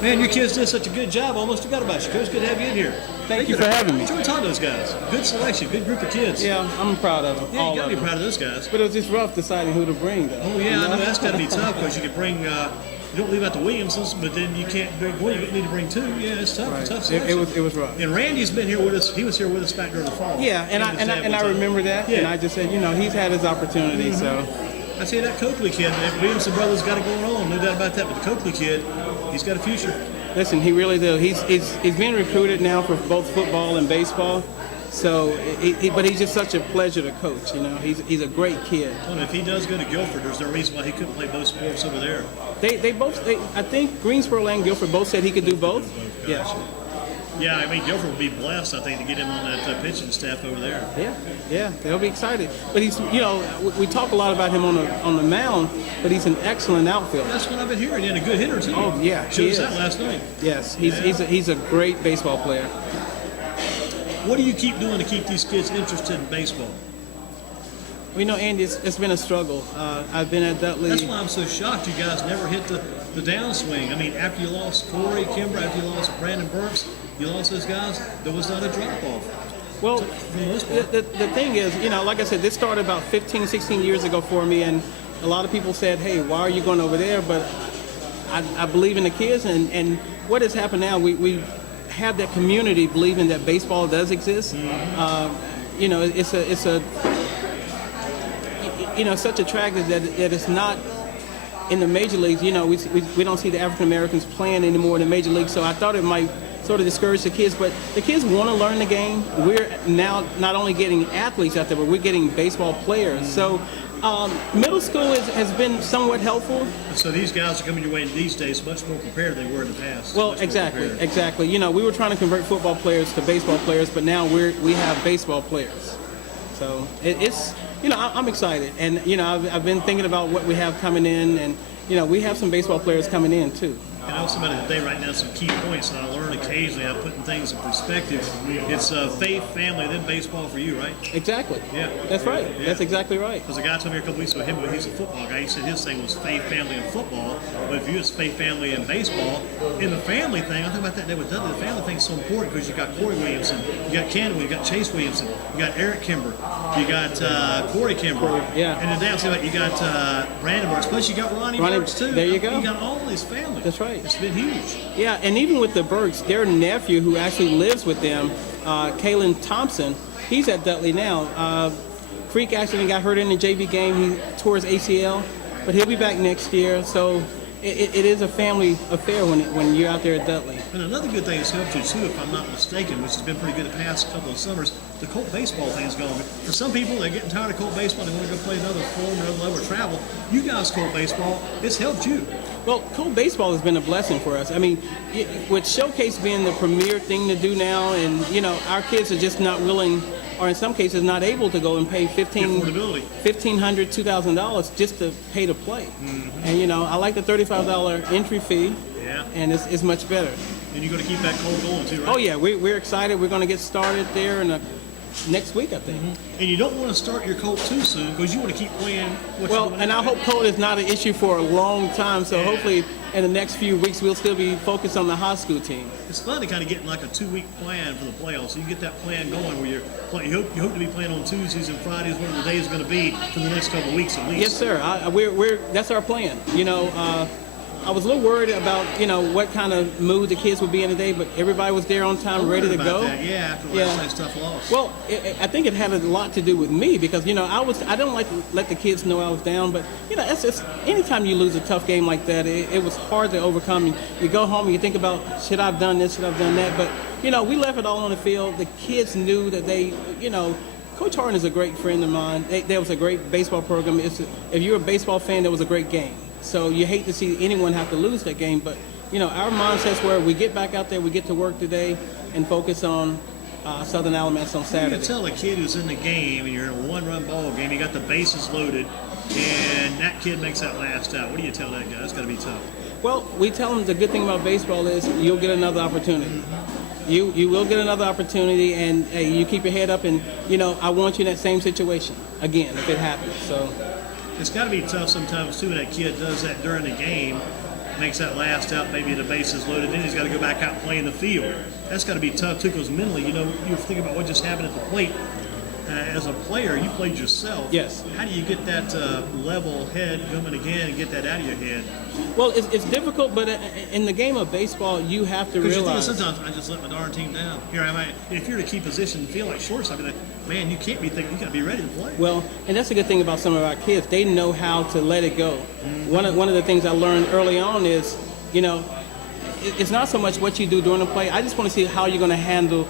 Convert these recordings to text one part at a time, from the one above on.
Man, your kids did such a good job. Almost forgot about you, Coach. Good to have you in here. Thank you for having me. Enjoy talking to those guys. Good selection, good group of kids. Yeah, I'm proud of them. Yeah, you got to be proud of those guys. But it was just rough deciding who to bring, though. Oh, yeah, I know. That's got to be tough because you could bring, you don't leave out the Williamsons, but then you can't bring one. You need to bring two. Yeah, it's tough. Right. Tough It was rough. And Randy's been here with us. He was here with us back during the fall. Yeah, and I remember that. Yeah. And I just said, he's had his opportunity, so. I see that Coakley kid, man. Williamson brothers got it going on, no doubt about that. But the Coakley kid, he's got a future. Listen, he really does. He's being recruited now for both football and baseball. So, but he's just such a pleasure to coach. He's a great kid. Well, if he does go to Guilford, there's no reason why he couldn't play both sports over there. They both. I think Greensboro and Guilford both said he could do both. Yeah. Yeah, I mean Guilford would be blessed, I think, to get him on that pitching staff over there. Yeah, they'll be excited. But he's, we talk a lot about him on the mound, but he's an excellent outfielder. That's what I've been hearing. And a good hitter too. Oh yeah, showed us that last night. Yes, he's a great baseball player. What do you keep doing to keep these kids interested in baseball? Well, Andy, it's been a struggle. I've been at Dudley. That's why I'm so shocked you guys never hit the downswing. I mean, after you lost Corey Kimber, after you lost Brandon Burks, you lost those guys, there was not a drop-off. Well, for the most part. the thing is, like I said, this started about 15, 16 years ago for me, and a lot of people said, hey, why are you going over there? But I believe in the kids, and what has happened now, we have that community believing that baseball does exist. It's such a tragedy that it's not in the major leagues. We don't see the African Americans playing anymore in the major leagues, so I thought it might sort of discourage the kids, but the kids want to learn the game. We're now not only getting athletes out there, but we're getting baseball players. So middle school has been somewhat helpful. So these guys are coming your way these days much more prepared than they were in the past. Well, exactly. We were trying to convert football players to baseball players, but now we have baseball players. So it's I'm excited, and I've been thinking about what we have coming in, and we have some baseball players coming in too. And I was somebody today writing down some key points, and I learn occasionally how putting things in perspective. It's faith, family, then baseball for you, right? Exactly. Yeah. That's right. Yeah. That's exactly right. Because a guy told me a couple weeks ago, he's a football guy. He said his thing was faith, family, and football. But if you was faith, family, and baseball, in the family thing, I think about that day with Dudley. The family thing is so important because you got Corey Williamson, you got Canada, you got Chase Williamson, you got Eric Kimber, you got Corey Kimber. Yeah. And today I'll say about you got Brandon Burks. Plus you got Ronnie Burks too. There you go. You got all these families. That's right. It's been huge. Yeah, and even with the Burks, their nephew who actually lives with them, Kalen Thompson, he's at Dudley now. Freak accident, got hurt in the JV game. He tore his ACL, but he'll be back next year. So it is a family affair when you're out there at Dudley. And another good thing that's helped you too, if I'm not mistaken, which has been pretty good the past couple of summers, the Colt baseball thing's going. For some people, they're getting tired of Colt baseball. They want to go play another form, another level of travel. You guys, Colt baseball, it's helped you. Well, Colt baseball has been a blessing for us. I mean, with Showcase being the premier thing to do now, and our kids are just not willing, or in some cases not able to go and pay $1,500, $2,000 just to pay to play. Mm-hmm. And I like the $35 entry fee. Yeah. And it's much better. And you're going to keep that Colt going too, right? Oh yeah, we're excited. We're going to get started there in next week, I think. Mm-hmm. And you don't want to start your Colt too soon because you want to keep playing. And I hope Colt is not an issue for a long time. So hopefully, in the next few weeks, we'll still be focused on the high school team. It's fun to kind of get like a 2-week plan for the playoffs. So you get that plan going where you're playing. You hope to be playing on Tuesdays and Fridays, whatever the day is going to be for the next couple of weeks at least. Yes, sir. That's our plan. I was a little worried about, what kind of mood the kids would be in today, but everybody was there on time, ready to go. That. Yeah, after last night's tough loss. Well, I think it had a lot to do with me because, I don't like to let the kids know I was down, but, it's just anytime you lose a tough game like that, it was hard to overcome. You go home and you think about, should I have done this, should I have done that? But, we left it all on the field. The kids knew that they, Coach Harden is a great friend of mine. There was a great baseball program. If you're a baseball fan, there was a great game. So you hate to see anyone have to lose that game, but our mindset's where we get back out there, we get to work today, and focus on Southern Alamance on Saturday. You can tell a kid who's in the game, and you're in a one-run ball game, you got the bases loaded, and that kid makes that last out. What do you tell that guy? It's got to be tough. Well, we tell them the good thing about baseball is you'll get another opportunity. You will get another opportunity, and you keep your head up, and I want you in that same situation again if it happens. So. It's got to be tough sometimes too when that kid does that during the game, makes that last step, maybe the bases loaded, then he's got to go back out and play in the field. That's got to be tough too, because mentally, you think about what just happened at the plate. As a player, you played yourself. Yes. How do you get that level head coming again and get that out of your head? Well, it's difficult, but in the game of baseball, you have to realize. Sometimes I just let my darn team down. Here am I. If you're in a key position, feel like shortstop, you're like, man, you can't be thinking. You got to be ready to play. Well, and that's a good thing about some of our kids. They know how to let it go. Mm-hmm. One of the things I learned early on is, it's not so much what you do during the play. I just want to see how you're going to handle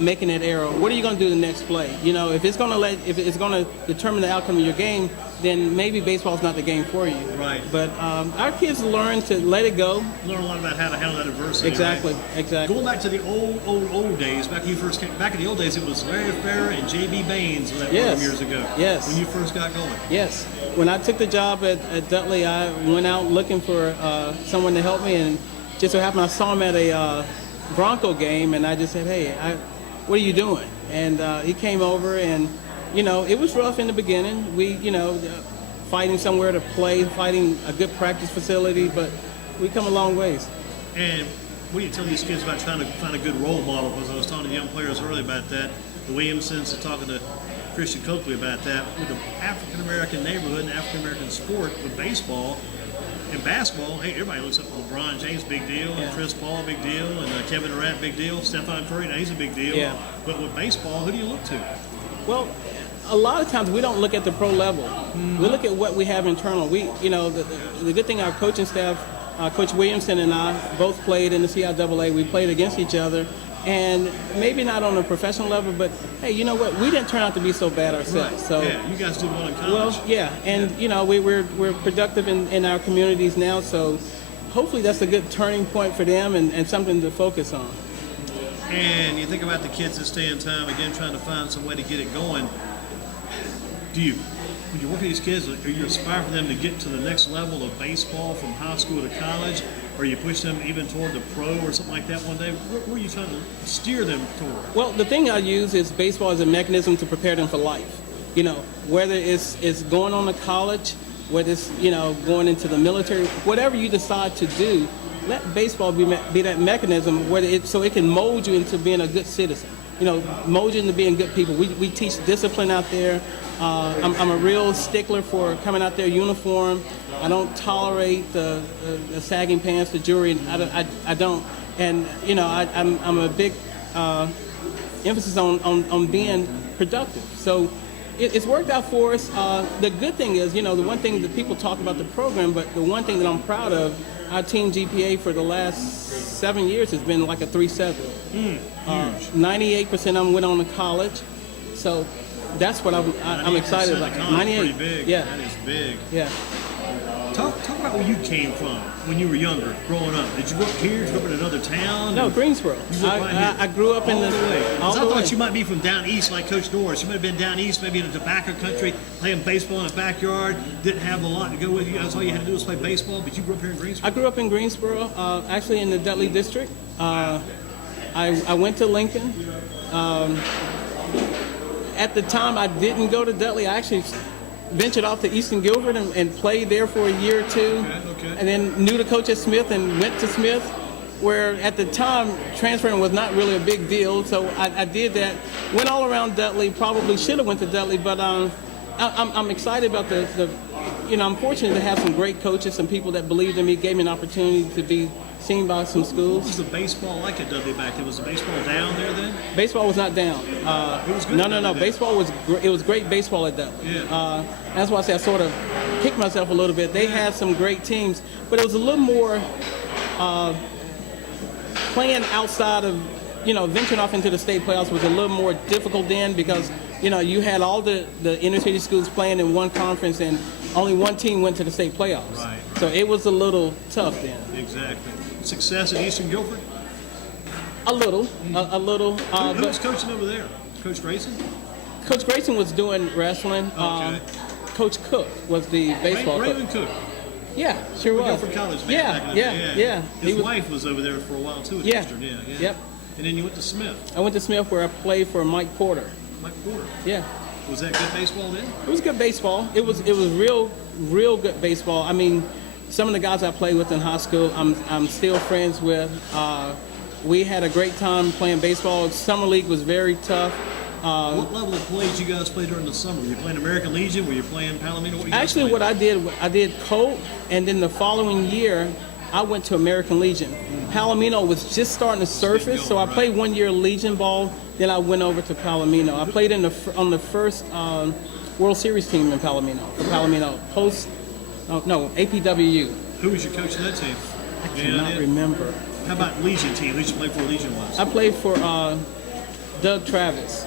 making that error. What are you going to do the next play? If it's going to determine the outcome of your game, then maybe baseball's not the game for you. Right. But our kids learn to let it go. Learn a lot about how to handle that adversity. Exactly. Right? Exactly. Going back to the old days, back when you first came, back in the old days, it was Larry Fair and J.B. Baines that Yes. years ago. Yes. When you first got going. Yes. When I took the job at Dudley, I went out looking for someone to help me, and just so happened I saw him at a Bronco game, and I just said, hey, what are you doing? And he came over, and it was rough in the beginning. We fighting somewhere to play, fighting a good practice facility, but we come a long ways. And what do you tell these kids about trying to find a good role model? Because I was talking to young players earlier about that, the Williamsons, and talking to Christian Coakley about that. With the African American neighborhood and African American sport with baseball and basketball, hey, everybody looks up to LeBron James, big deal, and Chris Paul, big deal, and Kevin Durant, big deal, Stephen Curry, now he's a big deal. Yeah. But with baseball, who do you look to? Well, a lot of times we don't look at the pro level. Mm-hmm. We look at what we have internal. The good thing, our coaching staff, Coach Williamson and I both played in the CIAA. We played against each other, and maybe not on a professional level, but hey, you know what? We didn't turn out to be so bad ourselves. Right. So yeah, you guys did well in college. Well, yeah, and we're productive in our communities now. So hopefully that's a good turning point for them and something to focus on. And you think about the kids that stay in time, again, trying to find some way to get it going. When you work with these kids, are you aspire for them to get to the next level of baseball from high school to college? Or you push them even toward the pro or something like that one day? Where are you trying to steer them toward? Well, the thing I use is baseball as a mechanism to prepare them for life. Whether it's going on to college, whether it's, going into the military, whatever you decide to do, let baseball be that mechanism so it can mold you into being a good citizen. Mold you into being good people. We teach discipline out there. I'm a real stickler for coming out there uniform. I don't tolerate the sagging pants, the jewelry. I don't. And I'm a big emphasis on being productive. So it's worked out for us. The good thing is, the one thing that people talk about the program, but the one thing that I'm proud of, our team GPA for the last 7 years has been like a 3.7. 98% of them went on to college. So that's what I'm excited about. 98, pretty big. Yeah. That is big. Yeah. Talk about where you came from when you were younger, growing up. Did you grow up here? Did you grow up in another town? No, Greensboro. I grew up in the way. all I the thought way. you might be from down east like Coach Norris. You might have been down east, maybe in the tobacco country, playing baseball in the backyard. Didn't have a lot to go with you. That's all you had to do was play baseball. But you grew up here in Greensboro? I grew up in Greensboro, actually in the Dudley district. I went to Lincoln. At the time, I didn't go to Dudley. I actually ventured off to Eastern Gilbert and played there for a year or two. Okay. And then knew the coach at Smith and went to Smith, where at the time transferring was not really a big deal. So I did that. Went all around Dudley. Probably should have went to Dudley, but I'm excited about I'm fortunate to have some great coaches, some people that believed in me, gave me an opportunity to be seen by some schools. What was the baseball like at Dudley back then? Was the baseball down there then? Baseball was not down. It was good. No. Baseball was it was great baseball at Dudley. Yeah. That's why I say I sort of kicked myself a little bit. They had some great teams, but it was a little more playing outside of, venturing off into the state playoffs was a little more difficult then because, you had all the inner city schools playing in one conference and only one team went to the state playoffs. Right. So it was a little tough then. Exactly. Success at Eastern Gilbert? A little. Who was coaching over there? Coach Grayson? Coach Grayson was doing wrestling. Okay. Coach Cook was the baseball coach. Raymond Cook. Yeah, sure was. Guilford College man back in the day. Yeah. His wife was over there for a while too at Eastern. Yeah. Yep. And then you went to Smith. I went to Smith where I played for Mike Porter. Mike Porter. Yeah. Was that good baseball then? It was good baseball. It was real good baseball. I mean, some of the guys I played with in high school, I'm still friends with. We had a great time playing baseball. Summer league was very tough. What level of play did you guys play during the summer? Were you playing American Legion? Were you playing Palomino? Actually, what I did Colt, and then the following year, I went to American Legion. Palomino was just starting to surface, so I played 1 year Legion ball. Then I went over to Palomino. I played on the first World Series team in Palomino. For Palomino APWU. Who was your coach of that team? I cannot remember. How about Legion team? Who did you play for? Legion was. I played for Doug Travis.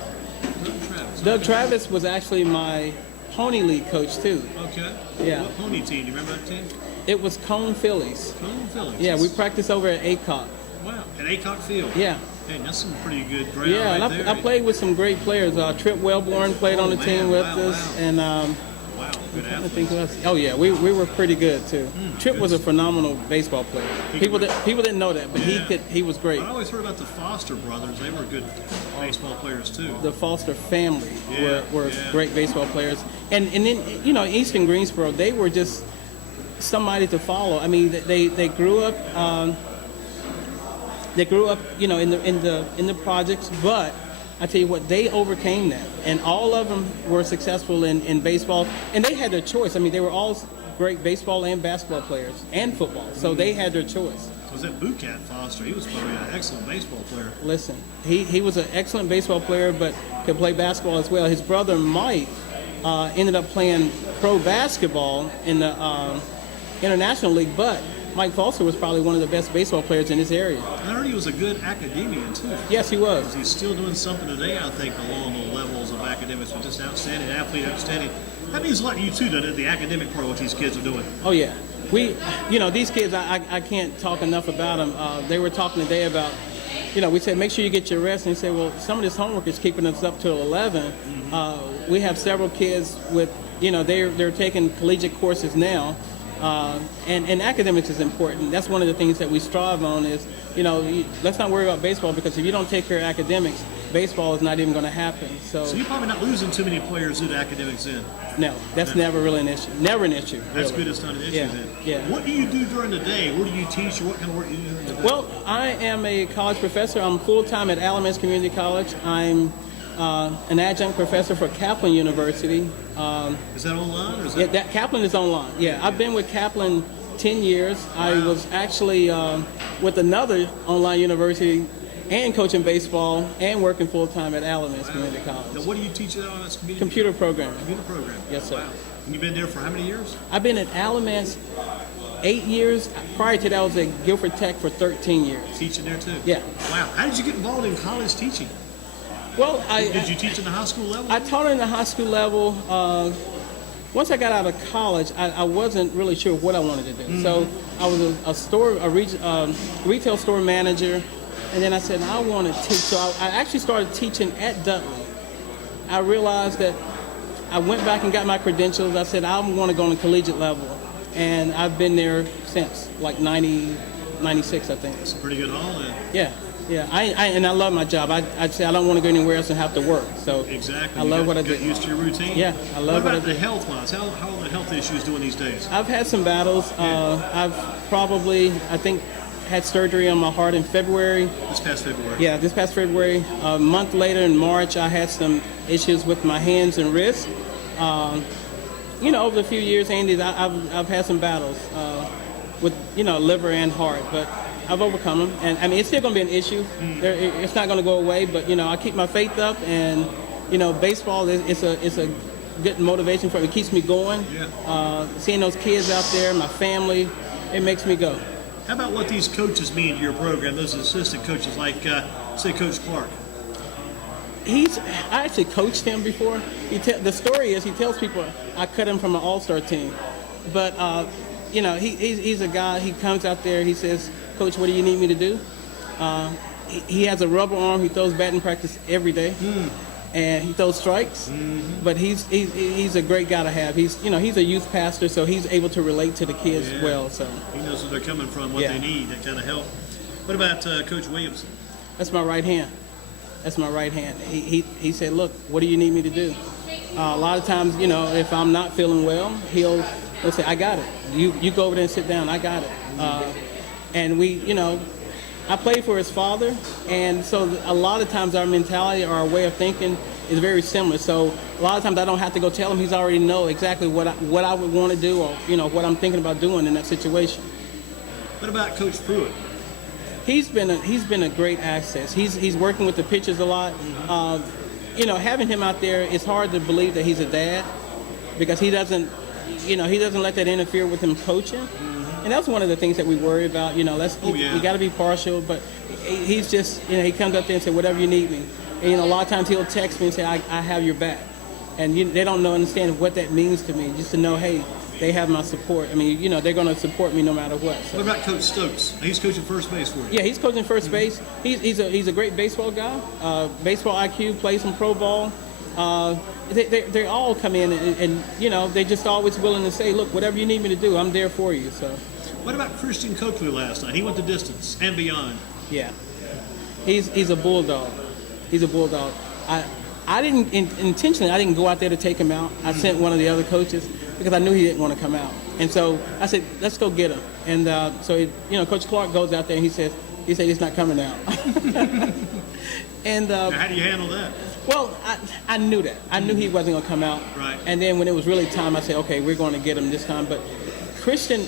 Doug Travis was actually my Pony League coach too. Okay. Yeah. What Pony team? Do you remember that team? It was Cone Phillies. Cone Phillies. Yeah, we practiced over at ACOC. Wow. At ACOC Field. Yeah. Hey, that's some pretty good ground. Yeah, right and there. I played with some great players. Trip Wellborn played on the team with us, and wow, good I athlete. think who else? Oh yeah, we were pretty good too. Trip was a phenomenal baseball player. People didn't know that, but he was great. I always heard about the Foster brothers. They were good baseball players too. The Foster family Yeah, were yeah. great baseball players, and then Eastern Greensboro, they were just somebody to follow. I mean, they grew up. They grew up, in the projects, but I tell you what, they overcame that, and all of them were successful in baseball, and they had their choice. I mean, they were all great baseball and basketball players and football, so they had their choice. Was that Bootcat Foster? He was probably an excellent baseball player. Listen, he was an excellent baseball player, but could play basketball as well. His brother Mike ended up playing pro basketball in the International League, but Mike Foster was probably one of the best baseball players in this area. I heard he was a good academician too. Yes, he was. He's still doing something today, I think, along the levels of academics, but just outstanding athlete, outstanding. That means a lot to you too, doesn't it? The academic part of what these kids are doing. Oh yeah, these kids, I can't talk enough about them. They were talking today about, we said make sure you get your rest, and they said, well, some of this homework is keeping us up till 11. We have several kids with, they're taking collegiate courses now. And academics is important. That's one of the things that we strive on is, let's not worry about baseball, because if you don't take care of academics, baseball is not even going to happen. So you're probably not losing too many players due to academics in. No, that's never really an issue. Never an issue. That's really. good. It's not an issue then. Yeah. What do you do during the day? Where do you teach, or what kind of work do you do during the day? Well, I am a college professor. I'm full-time at Alamance Community College. I'm an adjunct professor for Kaplan University. Is that online? Or is that Kaplan is online. Yeah, I've been with Kaplan 10 years. Wow. I was actually with another online university and coaching baseball and working full-time at Alamance Community College. Now, what do you teach at Alamance Community? Computer programming. Computer programming. Yes, sir. Wow. And you've been there for how many years? I've been at Alamance 8 years. Prior to that, I was at Guilford Tech for 13 years. Teaching there too? Yeah. Wow. How did you get involved in college teaching? Well, did you teach in the high school level? I taught in the high school level. Once I got out of college, I wasn't really sure what I wanted to do. So I was a retail store manager, and then I said, I want to teach. So I actually started teaching at Dudley. I realized that I went back and got my credentials. I said, I want to go on the collegiate level, and I've been there since, like 96, I think. It's a pretty good haul then. Yeah. Yeah, I love my job. I'd say I don't want to go anywhere else and have to work. So exactly. I love what I do. do. Used to your routine. Yeah, I love what I do. What about the health-wise? How are the health issues doing these days? I've had some battles. I've probably, I think, had surgery on my heart in February. This past February. Yeah, this past February. A month later in March, I had some issues with my hands and wrists. Over the few years, Andy, I've had some battles with liver and heart, but I've overcome them, and I mean it's still going to be an issue. It's not going to go away, but I keep my faith up, and baseball is a good motivation for me. It keeps me going. Yeah. Seeing those kids out there, my family, it makes me go. How about what these coaches mean to your program? Those assistant coaches, like say Coach Clark. I actually coached him before. The story is he tells people I cut him from an all-star team, but he's a guy. He comes out there. He says, Coach, what do you need me to do? He has a rubber arm. He throws batting practice every day, and he throws strikes. But he's a great guy to have. He's a youth pastor, so he's able to relate to the kids well. So he knows where they're coming from, what they need, that kind of help. What about Coach Williamson? That's my right hand. That's my right hand. He said, look, what do you need me to do? A lot of times, if I'm not feeling well, he'll They'll say, I got it. You go over there and sit down. I got it. And we, I played for his father, and so a lot of times our mentality or our way of thinking is very similar. So a lot of times I don't have to go tell him; he's already know exactly what I would want to do, or what I'm thinking about doing in that situation. What about Coach Pruitt? He's been a great asset. He's working with the pitchers a lot. Having him out there, it's hard to believe that he's a dad because he doesn't let that interfere with him coaching. And that's one of the things that we worry about. We got to be partial, but he's just, he comes up there and says, whatever you need me. And, a lot of times he'll text me and say, I have your back. And they don't understand what that means to me, just to know, hey, they have my support. I mean, they're going to support me no matter what. So. What about Coach Stokes? He's coaching first base for you. Yeah, he's coaching first base. He's a great baseball guy. Baseball IQ, plays some pro ball. They all come in and they're just always willing to say, look, whatever you need me to do, I'm there for you. So. What about Christian Coakley last night? He went the distance and beyond. Yeah, he's a bulldog. He's a bulldog. I didn't intentionally. I didn't go out there to take him out. I sent one of the other coaches because I knew he didn't want to come out. And so I said, let's go get him. And so Coach Clark goes out there and he said he's not coming out. And now, how do you handle that? Well, I knew that. I knew he wasn't going to come out. Right. And then when it was really time, I said, okay, we're going to get him this time. But Christian,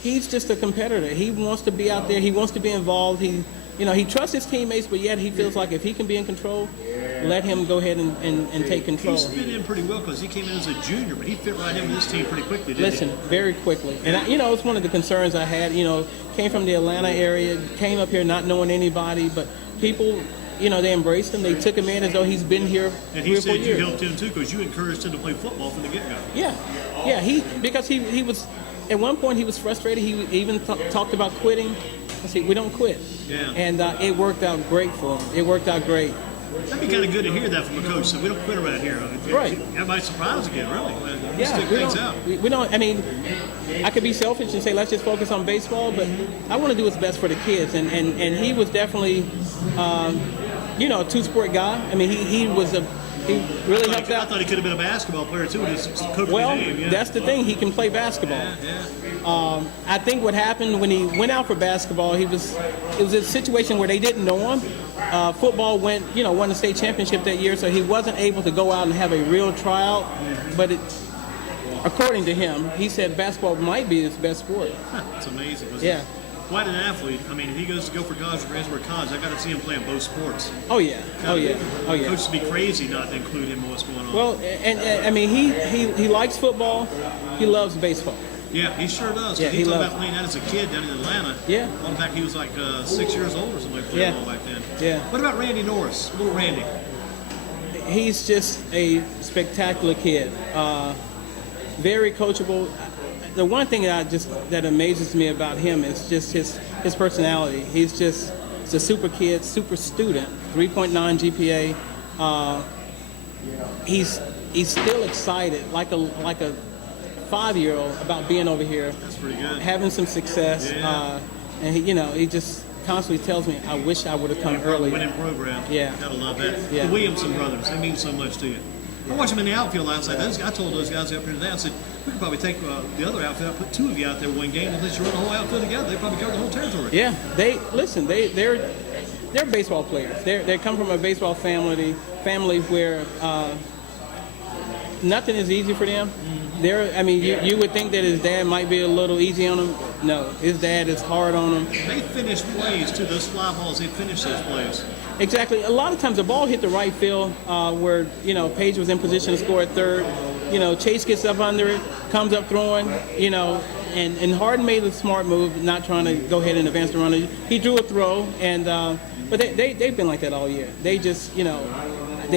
he's just a competitor. He wants to be out there. He wants to be involved. He trusts his teammates, but yet he feels like if he can be in control, let him go ahead and take control. He's fit in pretty well because he came in as a junior, but he fit right in with this team pretty quickly, didn't Listen, very quickly. And, it's one of the concerns I had. Came from the Atlanta area, came up here not knowing anybody, but people, they embraced him. They took him in as though he's been here 3 or 4 years. And he said you helped him, too, because you encouraged him to play football from the get-go. Yeah. Because he was, at one point he was frustrated. He even talked about quitting. I said, we don't quit. Yeah. And it worked out great for him. It worked out great. That'd be kind of good to hear that from a coach. So we don't quit around here. Right. Everybody's surprised again, really. Yeah, stick things out. We don't. I mean, I could be selfish and say let's just focus on baseball, but I want to do what's best for the kids. And he was definitely, a two-sport guy. I mean, he really helped out. I thought he could have been a basketball player too. His coach name. Yeah. That's the thing. He can play basketball. Yeah. I think what happened when he went out for basketball, it was a situation where they didn't know him. Football won the state championship that year, so he wasn't able to go out and have a real tryout. But according to him, he said basketball might be his best sport. It's amazing. Yeah. Quite an athlete. I mean, if he goes to go for college or Greensboro College, I got to see him playing both sports. Oh yeah. Coaches would be crazy not to include him in what's going on. Well, and I mean, he likes football. He loves baseball. Yeah, he sure does. Yeah, he talked about playing that as a kid down in Atlanta. Yeah. In fact, he was like 6 years old or something like that back then. Yeah. What about Randy Norris? Little Randy. He's just a spectacular kid. Very coachable. The one thing that amazes me about him is just his personality. He's a super kid, super student. 3.9 GPA. He's still excited, like a 5-year-old, about being over here. That's pretty good. Having some success. Yeah. And he just constantly tells me, I wish I would have come earlier. Winning program. Yeah. Gotta love that. Yeah. The Williamson brothers, they mean so much to you. I watched them in the outfield last night. I told those guys up here today, I said, we could probably take the other outfit out, put 2 of you out there one game, and let you run the whole outfield together. They probably cover the whole territory. Yeah, they're baseball players. They come from a baseball family where nothing is easy for them. You would think that his dad might be a little easy on him. No, his dad is hard on him. They finish plays too. Those fly balls, they finish those plays. Exactly. A lot of times the ball hit the right field where Page was in position to score at third. Chase gets up under it, comes up throwing. And Harden made the smart move, not trying to go ahead and advance the runner. He drew a throw, and but they've been like that all year. They just they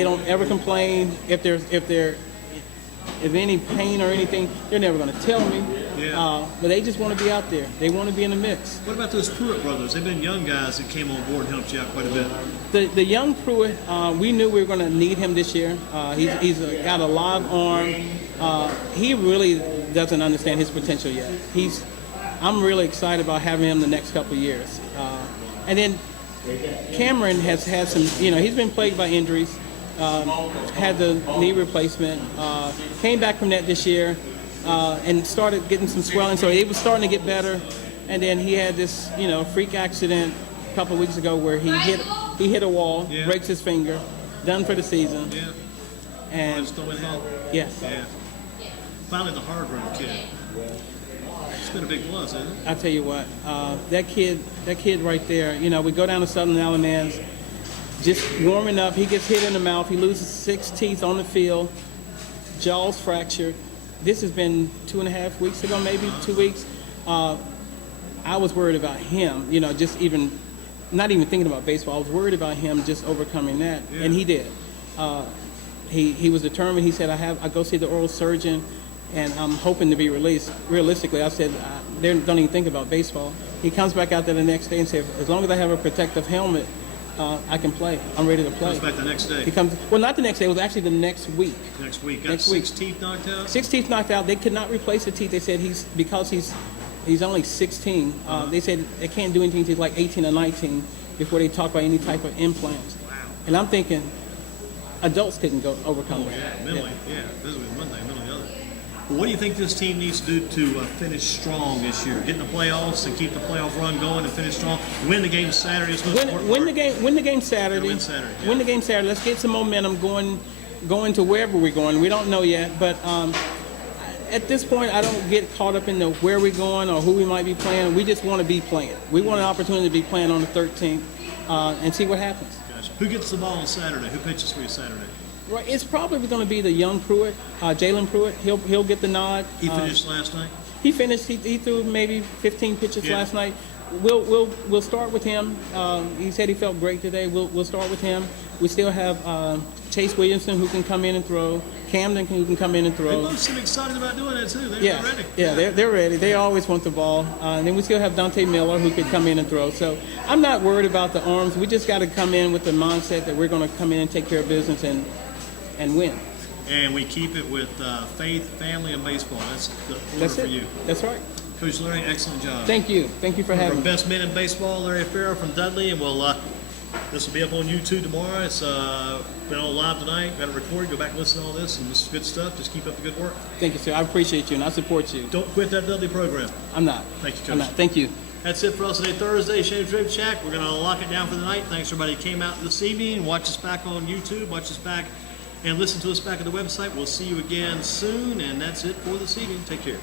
don't ever complain if any pain or anything. They're never going to tell me. Yeah. But they just want to be out there. They want to be in the mix. What about those Pruitt brothers? They've been young guys that came on board and helped you out quite a bit. The young Pruitt, we knew we were going to need him this year. He's got a live arm. He really doesn't understand his potential yet. I'm really excited about having him the next couple of years. And then Cameron has had some, he's been plagued by injuries. Had the knee replacement. Came back from that this year. and started getting some swelling. So it was starting to get better. And then he had this, freak accident a couple of weeks ago where he hit a wall, breaks his finger, done for the season. Yeah. And Still went home. yes. Yeah. Finally, the hard-run kid. It's been a big plus, isn't it? I tell you what, that kid right there. We go down to Southern Alamance, just warming up. He gets hit in the mouth. He loses 6 teeth on the field, jaws fractured. This has been 2.5 weeks ago, maybe 2 weeks. I was worried about him. Just even not even thinking about baseball. I was worried about him just overcoming that, and he did. He was determined. He said, I go see the oral surgeon, and I'm hoping to be released. Realistically, I said, don't even think about baseball. He comes back out there the next day and said, as long as I have a protective helmet, I can play. I'm ready to play. Comes back the next day. He comes. Well, not the next day. It was actually the next week. Next week. Got Next 6 week. teeth knocked out? 6 teeth knocked out. They could not replace the teeth. They said because he's only 16. They said they can't do anything until like 18 or 19 before they talk about any type of implants. Wow. And I'm thinking, adults couldn't overcome that. Yeah, mentally. Yeah, this was one thing, mentally the other. Well, what do you think this team needs to do to finish strong this year? Get in the playoffs and keep the playoff run going and finish strong. Win the game Saturday. Is most important Win part. the game Saturday. Yeah, win Saturday. Yeah. Win the game Saturday. Let's get some momentum going to wherever we're going. We don't know yet, but at this point, I don't get caught up in the where we're going or who we might be playing. We just want to be playing. We want an opportunity to be playing on the 13th and see what happens. Gotcha. Who gets the ball on Saturday? Who pitches for you Saturday? Right, it's probably going to be the young Pruitt, Jalen Pruitt. He'll get the nod. He finished last night. He finished. He threw maybe 15 pitches last night. We'll start with him. He said he felt great today. We'll start with him. We still have Chase Williamson who can come in and throw. Camden who can come in and They throw. both seem excited about doing that too. They're ready. Yeah, they're ready. They always want the ball. And then we still have Dante Miller who could come in and throw. So I'm not worried about the arms. We just got to come in with the mindset that we're going to come in and take care of business and win. And we keep it with faith, family, and baseball. That's the order That's for it. you. That's right. Coach Larry, excellent job. Thank you. Thank you for Our having me. best man in baseball, Larry Farrell from Dudley, and this will be up on YouTube tomorrow. It's been on live tonight. Got it recorded. Go back and listen to all this, and this is good stuff. Just keep up the good work. Thank you, sir. I appreciate you, and I support you. Don't quit that Dudley program. I'm not. Thank you, Coach. I'm not. Thank you. That's it for us today, Thursday, Shane Drip Shack. We're going to lock it down for the night. Thanks, everybody who came out this evening. Watch us back on YouTube. Watch us back and listen to us back at the website. We'll see you again soon, and that's it for this evening. Take care.